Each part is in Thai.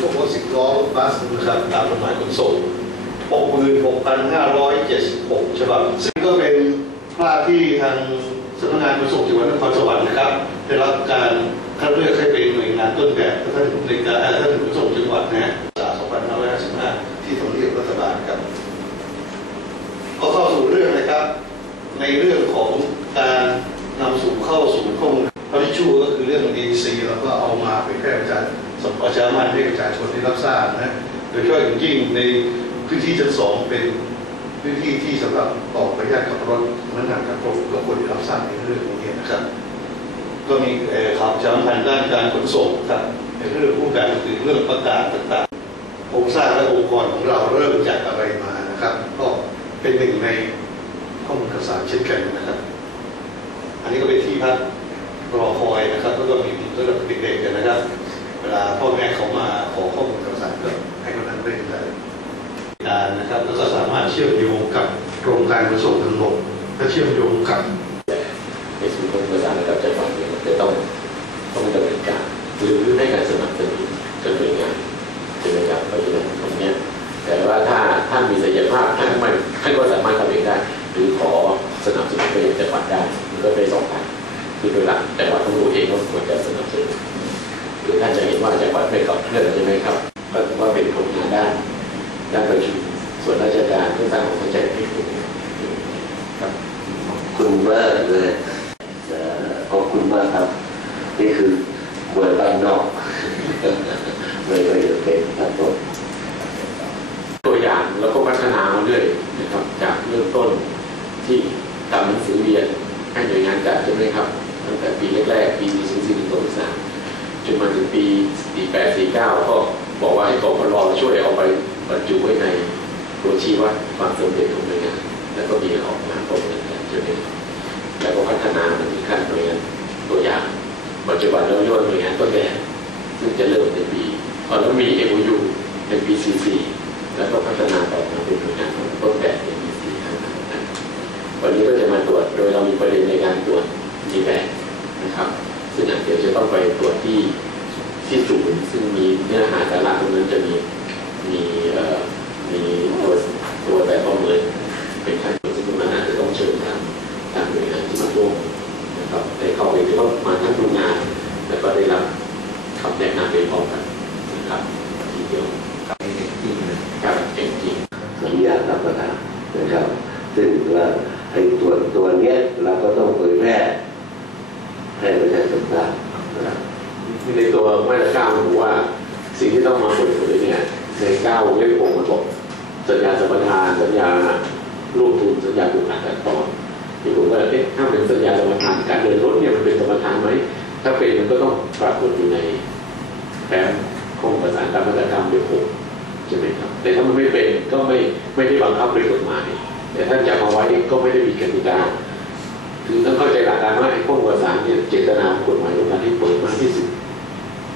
พวกรถสิบล้อรถบัสนะครับตามกฎหมายขนส่ง66,576ฉบับ ซึ่งก็เป็นภาพที่ทางสำนักงานขนส่งจังหวัดนครสวรรค์นะครับได้รับการคัดเลือกให้เป็นหน่วยงานต้นแบบท่านในการท่านขนส่งจังหวัดนะฮะจาก2555ที่ทำเนียบรัฐบาลครับก็เข้าสู่เรื่องนะครับ ในเรื่องของการนำสู่เข้าสู่ข้อมูลพอที่ชูก็คือเรื่อง DC แล้วก็เอามาเป็นแพร่กระจาย ประชามันให้ประชาชนได้รับทราบนะโดยเฉพาะอย่างยิ่งในพื้นที่ชั้นสองเป็นพื้นที่ที่สำหรับต่อปยาทขับรถมันหนักกับผมก็ควรได้รับทราบในเรื่องนี้นะครับ ก็มีข่าวประชามพันธ์ด้านการขนส่งครับในเรื่องรูปแบบอื่นเรื่องประกาศต่างๆโครงสร้างและองค์กรของเราเริ่มจากอะไรมานะครับ ก็เป็นหนึ่งในข้อมูลข่าวสารเช่นกันนะครับ อันนี้ก็เป็นที่พักรอคอยนะครับแล้วก็มีสำหรับเด็กๆกันนะครับ เวลาพ่อแม่เขามาขอข้อมูลข่าวสารก็ให้คนนั้นได้ได้การนะครับแล้วก็สามารถเชื่อมโยงกับโครงการขนส่งทางบกและเชื่อมโยงกับในส่วนของภาษาระดับจังหวัดเนี่ยจะต้องต้องดำเนินการหรือ อย่างแล้วก็พัฒนามาเรื่อยนะครับ จากเริ่มต้นที่ทำหนังสือเรียนให้หน่วยงานจัดใช่ไหมครับ ตั้งแต่ปีแรกๆปี4 4 1 2 3จนมาถึงปี48 49ก็บอกว่าให้กพลช่วยเอาไปบรรจุไว้ในตัวชี้วัดความสำเร็จของหน่วยงานแล้วก็มีออกมาตรงกันใช่ไหมแล้วก็พัฒนามาถึงขั้นหน่วยงานตัวอย่างปัจจุบันเราเรียกว่าหน่วยงานต้นแบบซึ่งจะเริ่มในปีตอนนั้นมี MOU ที่ที่ศูนย์ซึ่งมีเนื้อหาสาระตรงนั้นจะมีมีเอ่อมีตัวตัวแบบประเมินเป็นขั้นตอนซึ่งมันอาจจะต้องเชิญทางทางหน่วยงานที่มาร่วมนะครับได้เข้าไปที่ว่ามาทั้งดูงานแล้วก็ได้รับคำแนะนำไปพร้อมกันนะครับทีเดียว ครับเก่งจริง สัญญาธรรมดานะครับ ซึ่งว่าไอ้ตัวตัวเนี้ยเราก็ต้องเผยแพร่ให้ประชาชนทราบนะครับ ในตัวมาตรการระบุว่า สิ่ง ที่ต้องมาเปิดเผยเนี่ยในเก้าวงเล็บหกมันบอกสัญญาสัมปทานสัญญาร่วมทุนสัญญาผูกขาดกันตอนที่ผมก็เอ๊ะถ้าเป็นสัญญาสัมปทานการเดินรถเนี่ยมันเป็นสัมปทานไหมถ้าเป็นมันก็ต้องปรากฏอยู่ในแฟ้มข้อมูลประสานตามมาตรการเว็บหกใช่ไหมครับ แต่ถ้ามันไม่เป็นก็ไม่ไม่ได้บังคับโดยกฎหมาย แต่ถ้าจะมาไว้ก็ไม่ได้มีกติกาคือต้องเข้าใจหลักการว่าไอ้ข้อมูลสารเนี่ยเจตนาของกฎหมายต้องการให้เปิดมากที่สุด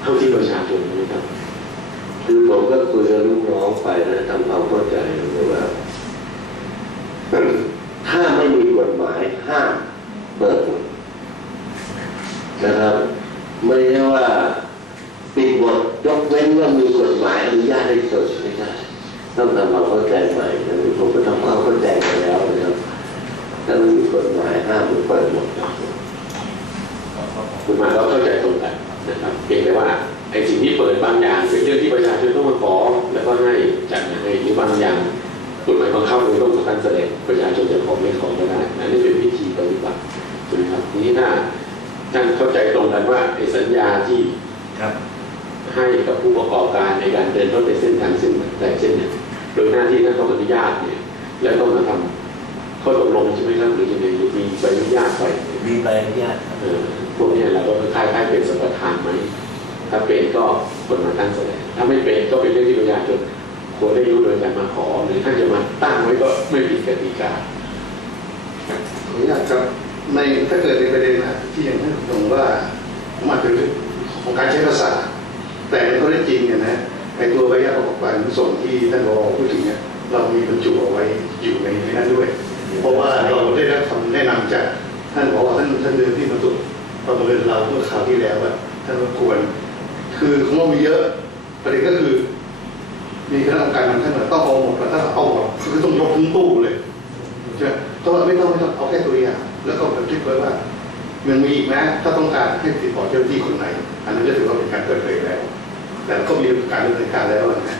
เท่าที่ประชาชนนะครับ คือผมก็คุยกับลูกน้องไปนะทำความเข้าใจเลยว่าถ้าไม่มีกฎหมายห้ามเปิดนะครับไม่ใช่ว่าปิดหมดยกเว้นว่ามีกฎหมายอนุญาตให้เปิดไม่ได้ต้องทำความเข้าใจใหม่นะผมก็ทำความเข้าใจมาแล้วนะครับถ้าไม่มีกฎหมายห้ามเปิดหมดคุณมาเราเข้าใจตรงกันนะครับเพียงแต่ว่า ไอ้สิ่งที่เปิดบางอย่างเป็นเรื่องที่ประชาชนต้องมาขอแล้วก็ให้จัดให้หรือบางอย่างกฎหมายบังคับโดยต้องการแสดงประชาชนจะขอไม่ขอก็ได้อันนี้เป็นวิธีปฏิบัติใช่ไหมครับทีนี้ถ้าท่านเข้าใจตรงกันว่าไอ้สัญญาที่ครับให้กับผู้ประกอบการในการเดินรถในเส้นทางเส้นใดเส้นหนึ่งโดยหน้าที่ท่านต้องอนุญาตเนี่ย แล้วต้องมาทำข้อตกลงใช่ไหมครับหรือยังไงมีใบอนุญาตไปมีใบอนุญาตเออพวกเนี้เราก็คล้ายๆเป็นสัมปทานไหม ถ้าเป็นก็คนมาตั้งแสดงถ้าไม่เป็นก็เป็นเรื่องที่ประชาชนควรได้รู้โดยการมาขอหรือถ้าจะมาตั้งไว้ก็ไม่ผิดกติกาขออนุญาตครับในถ้าเกิดในประเด็นนะที่อย่างที่ผมว่าผมอาจจะเป็นเรื่องของการใช้ภาษา แต่ในข้อเท็จจริงเนี่ยนะในตัวใบยาประกอบการส่งที่ท่านรอพูดถึงเนี่ยเรามีบรรจุเอาไว้อยู่ในในนั้นด้วย เพราะว่าเราได้รับคำแนะนำจากท่านบอกว่าท่านท่านเดินที่มาตรวจประเมินเราเมื่อคราวที่แล้วว่าท่านก็ควร คือของเรามีเยอะประเด็นก็คือ มีคณะกรรมการบางท่านต้องเอาหมดแล้วถ้าเอาหมดคือต้องยกทั้งตู้เลยใช่ไหมก็ว่าไม่ต้องไม่ต้องเอาแค่ตัวอย่างแล้วก็บันทึกไว้ว่ามันมีอีกนะถ้าต้องการให้ติดต่อเจ้าหน้าที่คนไหน อันนั้นก็ถือว่าเป็นการเปิดเผยแล้ว แต่ก็มีการดำเนินการแล้วนะ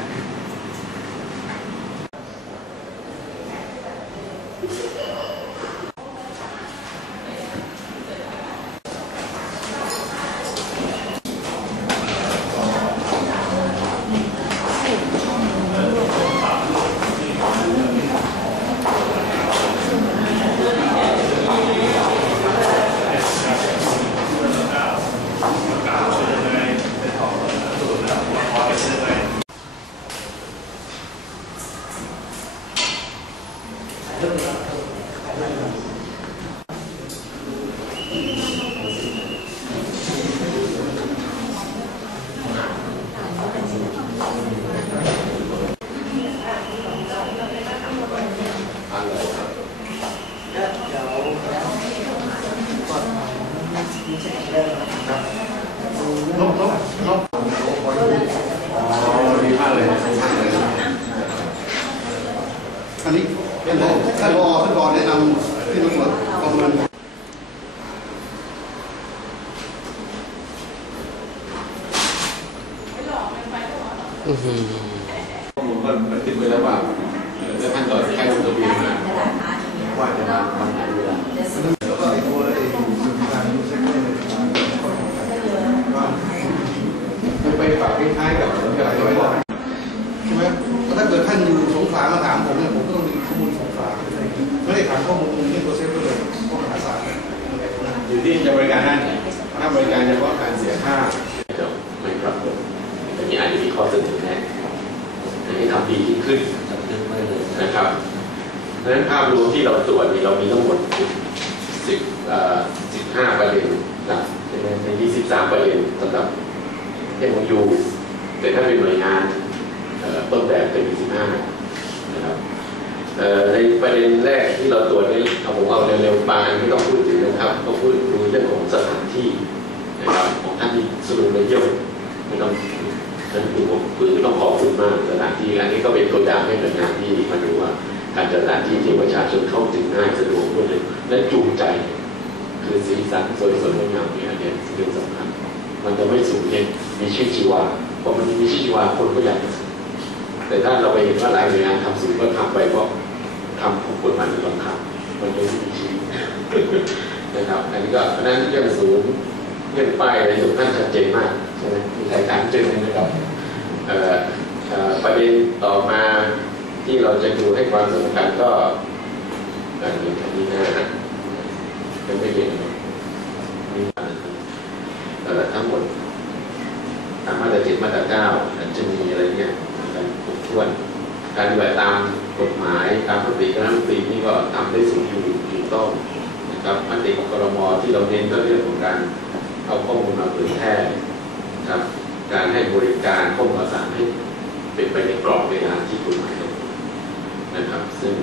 อันนี้เป็นรอท่านรอท่านรอแนะนำที่ตำรวจประเมินข้อมก็บันทึกไว้แล้วว่าเอ่อแล้วท่านก็ใช้ลงทะเบียนมาว่าจะมาวันไหนเวลา แล้วก็ไอ้ตัวไอ้การเซ็นเตอร์ มันไปฝากคล้ายๆกับเหมือนกับอะไรไว้ ใช่ไหมถ้าเกิดท่านอยู่สงขลามาถามผมเนี่ยผมก็ต้องมีข้อมูลสงขลาไม่ได้ถามข้อมูลที่ตัวเซ็นเตอร์เลยข้อมหาศาล อยู่ที่จะบริการด้านไหนถ้าบริการเฉพาะการเสียค่าจะไม่ปรากฏแต่มีอาจจะมีข้อเสนอแนะให้ทำดีขึ้นนทึกไว้เลยนะครับเพราะฉะนั้นภาพรวมที่เราตรวจนี่เรามีทั้งหมดสิบเอ่อสิบห้าประเด็นนะใช่ไหมในที่สิบสามประเด็นสำหรับเอ็มยูแต่ถ้าเป็นหน่วยงานเอ่อต้นแบบจะมีสิบห้านะครับเอ่อในประเด็นแรกที่เราตรวจนี่เอาผมเอาเร็วๆบางอันไม่ต้องพูด นะครับต้องพูดดูเรื่องของสถานที่นะครับของท่านที่สรุปเลยเยี่ยมไม่ต้องนั่นคือผมคือต้องขอบคุณมากสถานที่อันนี้ก็เป็นตัวอย่างให้หน่วยงานที่มาดูว่าการจัดสถานที่ที่ประชาชนเข้าถึงง่ายสะดวกรวดเร็วและจูงใจ คือสีสันสวยสดงดงามเนี่ยอันนี้เรื่องสำคัญมันจะไม่สูญเงินมีชีวิตชีวาเพอมันมีชีวิตชีวาคนก็อยากแต่ถ้าเราไปเห็นว่าหลายหน่วยงานทำสูงก็ทำไปเพราะทำของกฎหมายมันบังคับมันไม่มีชีวิต นะครับอันนี้ก็เพราะนั้นเรื่องศูนย์เรื่องป้ายอะไรอยู่ท่านชัดเจนมากใช่ไหมมีใครถามเจนไหมนะครับประเด็นต่อมาที่เราจะดูให้ความสำคัญก็การเงินคดีหน้าเป็นไม่เยอะนมีเอ่อทั้งหมดตามมาตราเจ็ดมาตราเก้าอาจจะมีอะไรเนี่ยการครบถ้วน การปฏิบัติตามกฎหมายตามมติคณะรัฐมนตรีนี่ก็ทำได้สมอยู่ถูกต้อง ครับมติกรมที่เราเน้นก็เรื่องของการเอาข้อมูลมาเผยแพร่ครับ การให้บริการข้อมูลสารให้เป็นไปในกรอบเวลาที่กฎหมายกำหนดนะครับ ซึ่ง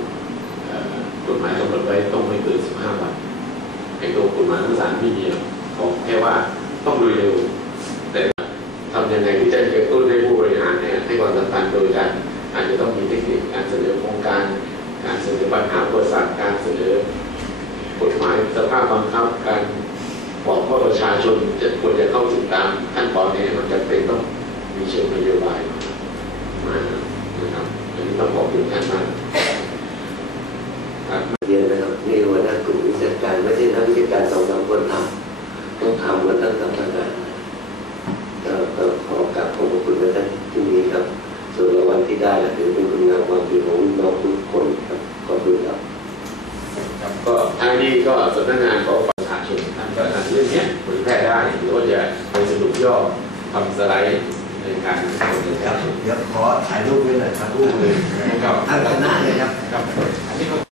กฎหมายกำหนดไว้ต้องไม่เกิน 15 วันไอ้ตัวกฎหมายข่าวสารไม่มีหรอกบอกแค่ว่าต้องโดยเร็ว แต่ทำยังไงที่จะกระตุ้นให้ผู้บริหารเนี่ยให้ความสำคัญโดยการอาจจะต้องมีเทคนิคการเสนอโครงการการเสนอปัญหาบริษัทการเสนอกฎหมายส ภาพบังคับการบอกว่าประชาชนจะควรจะเข้าถึงตามขั้นตอนนี้มันจะเป็นต้องมีเชิงนโยบายมานะครับอันนี้ต้องบอกคุณท่านมากครับเรียนนะครับนี่หัวหน้ากลุ่มวิชาการไม่ใช่นักวิชาการสองสามคนทำต้องทำกันตั้งทำงานก็ก็ขอกราบขอบพระคุณท่านที่นี้ครับ ส่วนรางวัลที่ได้ถือเป็นคุณงามความดีของน้องทุกคนครับขอบคุณครับ ครับก็ทาง นี่ก็สำนักงานของประชาชนท่านก็นำเรื่องนี้เผยแพร่ได้หรือว่าจะไปสรุปย่อทำสไลด์